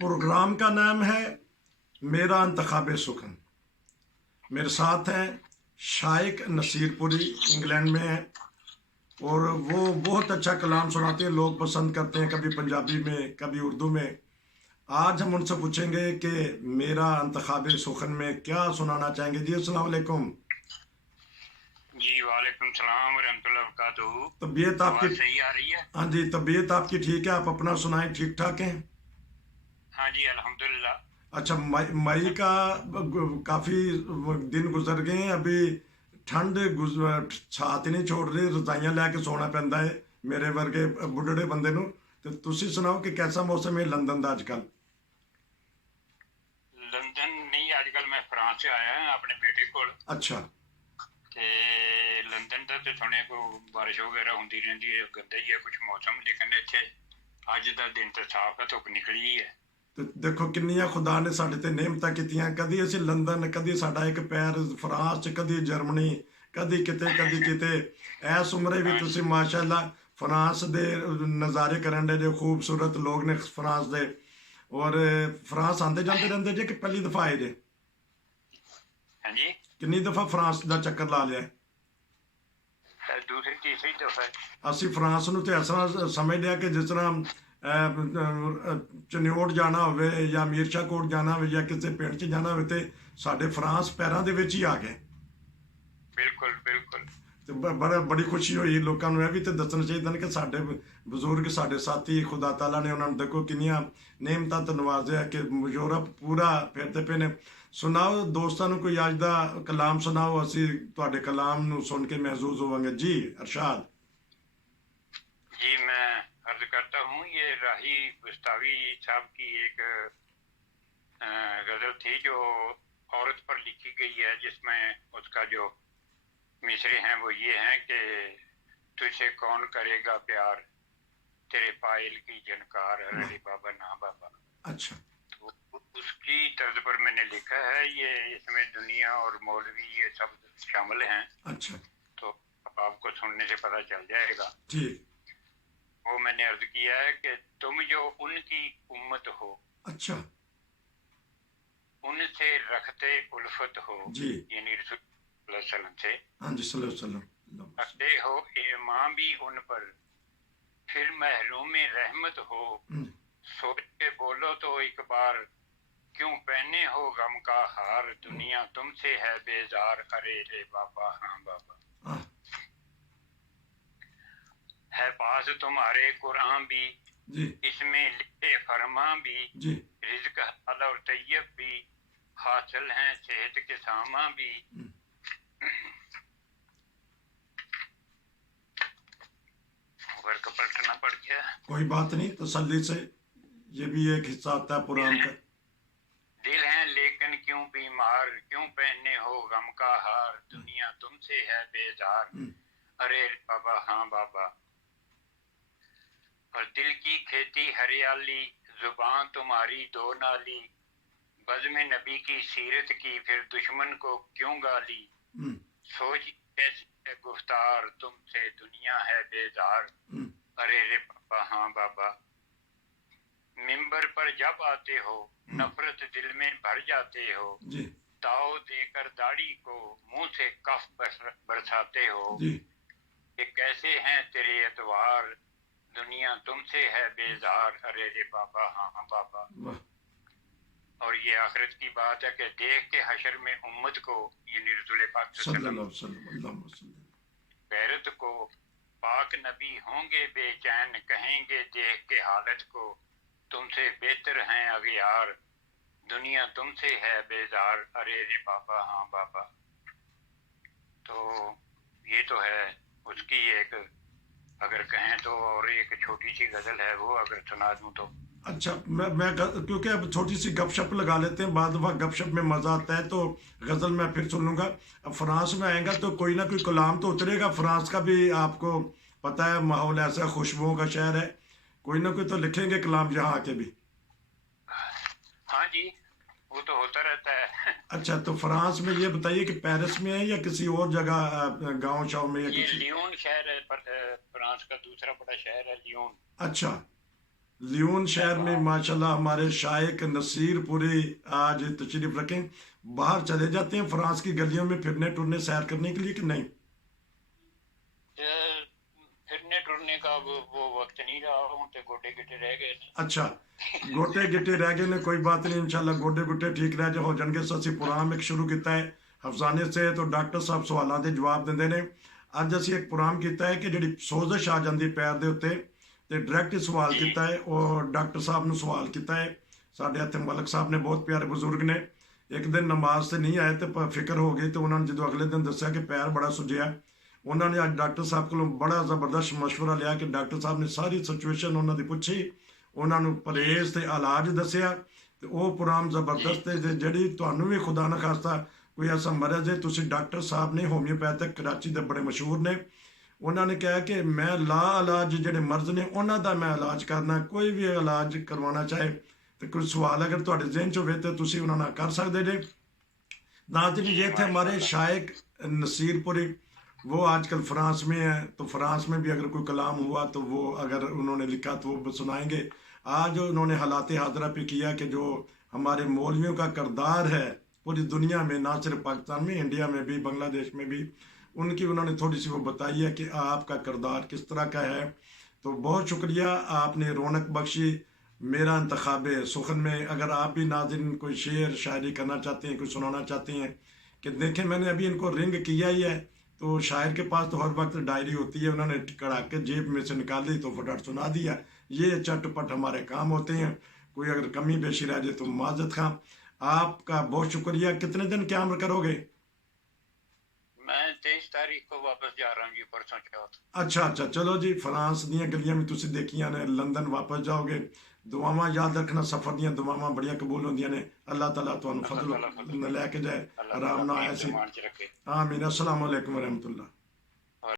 Programme का नाम है मेरा इंतखाब सुखन। मेरे साथ हैं शाइक नसीरपुरी, इंग्लैंड में हैं, और वो बहुत अच्छा कलाम सुनाते हैं, लोग पसंद करते हैं, कभी पंजाबी में कभी उर्दू में। आज हम उनसे पूछेंगे कि मेरा इंतखाब सुखन में क्या सुनाना चाहेंगे। जी अस्सलाम वालेकुम। जी वालेकुम सलाम व रहमतुल्लाहि व बरकातहू। तबीयत आपकी? आवाज़ सही आ रही है? हाँ जी, तबीयत आपकी ठीक है? आप अपना सुनाएं, ठीक ठाक हैं? हाँ जी अल्हम्दुलिल्लाह। अच्छा, मई का काफ़ी दिन गुजर गए हैं, अभी ठंड छात ही नहीं छोड़ रही, रजाइयां लैके सोना पैंदा है मेरे वर्गे बुढ़ड़े बंदे नूं। ते तुसी सुनाओ कि कैसा मौसम है लंदन का अजकल? लंदन नहीं, आजकल मैं फ्रांस से आया हूँ अपने बेटे को। अच्छा। ते लंदन ਦਾ ਤੇ ਸੁਣੇ ਕੋ ਬਾਰਿਸ਼ ਵਗੈਰਾ ਹੁੰਦੀ ਰਹਿੰਦੀ ਹੈ, ਗੰਦਾ ਹੀ ਹੈ ਕੁਝ ਮੌਸਮ, ਲੇਕਿਨ ਇੱਥੇ ਅੱਜ ਦਾ ਦਿਨ ਤਾਂ ਸਾਫ਼ ਹੈ, ਧੁੱਪ ਨਿਕਲੀ ਹੈ। ਤੇ ਦੇਖੋ ਕਿੰਨੀਆਂ ਖੁਦਾ ਨੇ ਸਾਡੇ ਤੇ ਨਿਹਮਤਾਂ ਕੀਤੀਆਂ, ਕਦੀ ਅਸੀਂ ਲੰਦਨ, ਕਦੀ ਸਾਡਾ ਇੱਕ ਪੈਰ ਫਰਾਂਸ ਚ, ਕਦੀ ਜਰਮਨੀ, ਕਦੀ ਕਿਤੇ ਕਦੀ ਕਿਤੇ। ਇਸ ਉਮਰੇ ਵੀ ਤੁਸੀਂ ਮਾਸ਼ਾਅੱਲਾ ਫਰਾਂਸ ਦੇ ਨਜ਼ਾਰੇ ਕਰਨ ਦੇ ਜੋ ਖੂਬਸੂਰਤ ਲੋਕ ਨੇ ਫਰਾਂਸ ਦੇ। ਔਰ ਫਰਾਂਸ ਆਉਂਦੇ ਜਾਂਦੇ ਰਹਿੰਦੇ ਜੇ ਕਿ ਪਹਿਲੀ ਦਫਾ ਆਏ ਜੇ? ਹਾਂਜੀ, ਕਿੰਨੀ ਦਫਾ ਫਰਾਂਸ ਦਾ ਚੱਕਰ ਲਾ ਲਿਆ? ਦੂਸਰੀ ਤੀਸਰੀ ਦਫਾ। ਅਸੀਂ ਫਰਾਂਸ ਨੂੰ ਤੇ ਇਸ ਤਰ੍ਹਾਂ ਸਮਝਦੇ ਆ ਕਿ ਜਿਸ ਤਰ੍ਹਾਂ ਚਨਿਓਟ ਜਾਣਾ ਹੋਵੇ ਜਾਂ ਮੀਰਸ਼ਾ ਕੋਟ ਜਾਣਾ ਹੋਵੇ ਜਾਂ ਕਿਸੇ ਪਿੰਡ 'ਚ ਜਾਣਾ ਹੋਵੇ ਤੇ ਸਾਡੇ ਫਰਾਂਸ ਪੈਰਾਂ ਦੇ ਵਿੱਚ ਹੀ ਆ ਗਏ। ਬਿਲਕੁਲ ਬਿਲकुल। ਤੇ ਬੜੀ ਖੁਸ਼ੀ ਹੋਈ। ਲੋਕਾਂ ਨੂੰ ਇਹ ਵੀ ਤੇ ਦੱਸਣਾ ਚਾਹੀਦਾ ਕਿ ਸਾਡੇ ਬਜ਼ੁਰਗ, ਸਾਡੇ ਸਾਥੀ, ਖੁਦਾ ਤਾਲਾ ਨੇ ਉਹਨਾਂ ਨੂੰ ਦੇਖੋ ਕਿੰਨੀਆਂ ਨਿਹਮਤਾਂ ਤੋਂ ਨਵਾਜ਼ਿਆ ਕਿ ਯੂਰਪ ਪੂਰਾ ਫਿਰਦੇ ਪਏ ਨੇ। ਸੁਣਾਓ ਦੋਸਤਾਂ ਨੂੰ ਕੋਈ ਅੱਜ ਦਾ ਕਲਾਮ ਸੁਣਾਓ, ਅਸੀਂ ਤੁਹਾਡੇ ਕਲਾਮ ਨੂੰ ਸੁਣ ਕੇ महसूस ਹੋਵਾਂਗੇ। ਜੀ अरशाद। जी मैं अर्ज करता हूँ, ये राही गुस्तावी साहब की एक गज़ल थी जो औरत पर लिखी गई है, जिसमें उसका जो मिसरे हैं वो ये हैं कि तुझसे कौन करेगा प्यार, तेरे पायल की जनकार, अरे बाबा ना बाबा। अच्छा। तो उसकी तर्ज पर मैंने लिखा है ये, इसमें दुनिया और मौलवी ये सब शामिल हैं। अच्छा। तो अब आपको सुनने से पता चल जाएगा। ठीक। वो मैंने अर्ज किया है कि तुम जो उनकी उम्मत हो, अच्छा। उनसे रखते उल्फत हो, जी। यानी रसूल सल्लल्लाहु अलैहि वसल्लम से हाँ जी, सल्लल्लाहु अलैहि वसल्लम। रखते हो ईमान भी उन पर, फिर महरूम रहमत हो। सोच के बोलो तो एक बार, क्यों पहने हो गम का हार, दुनिया तुमसे है बेजार, अरे रे बाबा हाँ बाबा। है पास तुम्हारे कुरान भी, जी। इसमें लिखे फरमा भी, जी। रिज्क हलाल और तैयब भी, हासिल हैं सेहत के सामा भी। वर्क पलटना पड़ गया, कोई बात नहीं, तसल्ली से, ये भी एक हिस्सा आता है कुरान का। दिल हैं लेकिन क्यों बीमार, क्यों पहने हो गम का हार, दुनिया तुमसे है बेजार, अरे बाबा हाँ बाबा। और दिल की खेती हरियाली, जुबान तुम्हारी दो नाली, बज़्म नबी की सीरत की, फिर दुश्मन को क्यों गाली। सोच कैसे गुफ्तार, तुमसे दुनिया है बेजार, अरे रे बाबा हाँ बाबा। मिंबर पर जब आते हो, नफरत दिल में भर जाते हो, ताव देकर दाढ़ी को मुंह से कफ बरसाते हो। ये कैसे हैं तेरे एतवार, दुनिया तुमसे है बेजार, अरे रे बाबा हाँ बाबा। और ये आखिरत की बात है कि देख के हशर में उम्मत को, यानी रसूल पाक सल्लल्लाहु अलैहि वसल्लम गैरत को, पाक नबी होंगे बेचैन, कहेंगे देख के हालत को, तुमसे बेहतर हैं अगियार, दुनिया तुमसे है बेजार, अरे रे बाबा हाँ बाबा। तो ये तो है उसकी एक, अगर कहें तो, और एक छोटी सी गजल है, वो अगर सुना दूं तो। अच्छा, मैं क्योंकि अब छोटी सी गपशप लगा लेते हैं, बाद दफा गपशप में मजा आता है, तो गजल मैं फिर सुन लूंगा। अब फ्रांस में आएगा तो कोई ना कोई कलाम तो उतरेगा। फ्रांस का भी आपको पता है माहौल ऐसा, खुशबुओं का शहर है, कोई ना कोई तो लिखेंगे कलाम यहाँ आके भी। हाँ जी, वो तो होता रहता है। अच्छा, तो फ्रांस में ये बताइए कि पेरिस में है या किसी और जगह, गांव शाव में, या ये किसी? लियोन शहर है, फ्रांस का दूसरा बड़ा शहर है लियोन। अच्छा। लियोन शहर में माशाल्लाह हमारे शाइक नसीर पूरी आज तशरीफ रखें। बाहर चले जाते हैं फ्रांस की गलियों में फिरने टुरने सैर करने के लिए कि नहीं? फिरने टुरने का वो वक्त नहीं रहा, हूँ तो गोडे गिटे रह गए ने। अच्छा, गोटे गिटे रह गए ने, कोई बात नहीं, इंशाल्लाह गोडे गुटे ठीक रह हो जाएंगे। ਅਸੀਂ ਪ੍ਰੋਗਰਾਮ ਇੱਕ ਸ਼ੁਰੂ ਕੀਤਾ ਹੈ ਹਫਜ਼ਾਨੇ ਸੇ, तो ਡਾਕਟਰ ਸਾਹਿਬ ਸਵਾਲਾਂ ਦੇ ਜਵਾਬ ਦਿੰਦੇ ਨੇ। ਅੱਜ ਅਸੀਂ ਇੱਕ ਪ੍ਰੋਗਰਾਮ ਕੀਤਾ ਹੈ ਕਿ ਜਿਹੜੀ ਸੋਜ਼ਸ਼ ਆ ਜਾਂਦੀ ਪੈਰ ਦੇ ਉੱਤੇ ਤੇ ਡਾਇਰੈਕਟ ਹੀ ਸਵਾਲ ਕੀਤਾ ਹੈ, ਔਰ ਡਾਕਟਰ ਸਾਹਿਬ ਨੂੰ ਸਵਾਲ ਕੀਤਾ ਹੈ। ਸਾਡੇ ਇੱਥੇ ਮਲਕ ਸਾਹਿਬ ਨੇ ਬਹੁਤ ਪਿਆਰੇ ਬਜ਼ੁਰਗ ਨੇ। ਇੱਕ ਦਿਨ ਨਮਾਜ਼ ਤੇ ਨਹੀਂ ਆਏ ਤੇ ਫਿਕਰ ਹੋ ਗਈ, ਤੇ ਉਹਨਾਂ ਨੇ ਜਦੋਂ ਅਗਲੇ ਦਿਨ ਦੱਸਿਆ ਕਿ ਪੈਰ ਬੜਾ ਸੁੱਜਿਆ, ਉਹਨਾਂ ਨੇ ਅੱਜ ਡਾਕਟਰ ਸਾਹਿਬ ਕੋਲੋਂ ਬੜਾ ਜ਼ਬਰਦਸਤ ਮਸ਼ਵਰਾ ਲਿਆ ਕਿ ਡਾਕਟਰ ਸਾਹਿਬ ਨੇ ਸਾਰੀ ਸਿਚੁਏਸ਼ਨ ਉਹਨਾਂ ਦੀ ਪੁੱਛੀ, ਉਹਨਾਂ ਨੂੰ ਪਰਹੇਜ਼ ਤੇ ਇਲਾਜ ਦੱਸਿਆ। ਤੇ ਉਹ ਪ੍ਰੋਗਰਾਮ ਜ਼ਬਰਦਸਤ ਹੈ। ਜਿਹੜੀ ਤੁਹਾਨੂੰ ਵੀ ਖੁਦਾ ਨਾ ਖਾਸਤਾ ਕੋਈ ਐਸਾ ਮਰਜ਼ ਹੈ, ਤੁਸੀਂ ਡਾਕਟਰ ਸਾਹਿਬ ਨੇ ਹੋਮਿਓਪੈਥਿਕ ਕਰਾਚੀ ਦੇ ਬੜੇ ਮਸ਼ਹੂਰ ਨੇ, ਉਹਨਾਂ ਨੇ ਕਿਹਾ ਕਿ ਮੈਂ ਲਾ ਇਲਾਜ ਜਿਹੜੇ ਮਰਜ਼ ਨੇ ਉਹਨਾਂ ਦਾ ਮੈਂ ਇਲਾਜ ਕਰਨਾ। ਕੋਈ ਵੀ ਇਲਾਜ ਕਰਵਾਉਣਾ ਚਾਹੇ ਤੇ ਕੋਈ ਸਵਾਲ ਅਗਰ ਤੁਹਾਡੇ ਜ਼ਿਹਨ 'ਚ ਹੋਵੇ ਤਾਂ ਤੁਸੀਂ ਉਹਨਾਂ ਨਾਲ ਕਰ ਸਕਦੇ ਜੇ। नाज़रीन, ये थे हमारे शाइक नसीरपुरी, वो आजकल फ्रांस में है, तो फ्रांस में भी अगर कोई कलाम हुआ तो वो अगर उन्होंने लिखा तो वो सुनाएंगे। आज उन्होंने हालात हाजरा पे किया कि जो हमारे मौलवियों का किरदार है पूरी दुनिया में, ना सिर्फ पाकिस्तान में, इंडिया में भी, बांग्लादेश में भी, उनकी उन्होंने थोड़ी सी वो बताई है कि आपका किरदार किस तरह का है। तो बहुत शुक्रिया, आपने रौनक बख्शी मेरा इंतखाब सुखन में। अगर आप भी नाज़रीन कोई शेर शायरी करना चाहते हैं, कोई सुनाना चाहते हैं, कि देखें मैंने अभी इनको रिंग किया ही है, तो शायर के पास तो हर वक्त डायरी होती है, उन्होंने कड़ा के जेब में से निकाल दी तो फटाफट सुना दिया। ये चटपट हमारे काम होते हैं, कोई अगर कमी पेशी रह जाए तो माजत खां। आपका बहुत शुक्रिया। कितने दिन क्या अमल करोगे? मैं 23 तारीख को वापस जा रहा हूँ जी, परसों चौथ। अच्छा, चलो जी, फ्रांस ਦੀਆਂ ਗਲੀਆਂ ਵੀ ਤੁਸੀਂ ਦੇਖੀਆਂ ਨੇ, ਲੰਦਨ ਵਾਪਸ ਜਾਓਗੇ। ਦੁਆਵਾਂ ਯਾਦ ਰੱਖਣਾ, ਸਫ਼ਰ ਦੀਆਂ ਦੁਆਵਾਂ ਬੜੀਆਂ ਕਬੂਲ ਹੁੰਦੀਆਂ ਨੇ। ਅੱਲਾਹ ਤਾਲਾ ਤੁਹਾਨੂੰ ਫਜ਼ਲ ਲੈ ਕੇ ਜਾਏ, ਆਰਾਮ ਨਾਲ ਆਇਆ ਸੀ। ਆਮੀਨ। ਅਸਲਾਮ ਵਾਲੇਕੁਮ ਵਰਹਿਮਤੁल्लाह।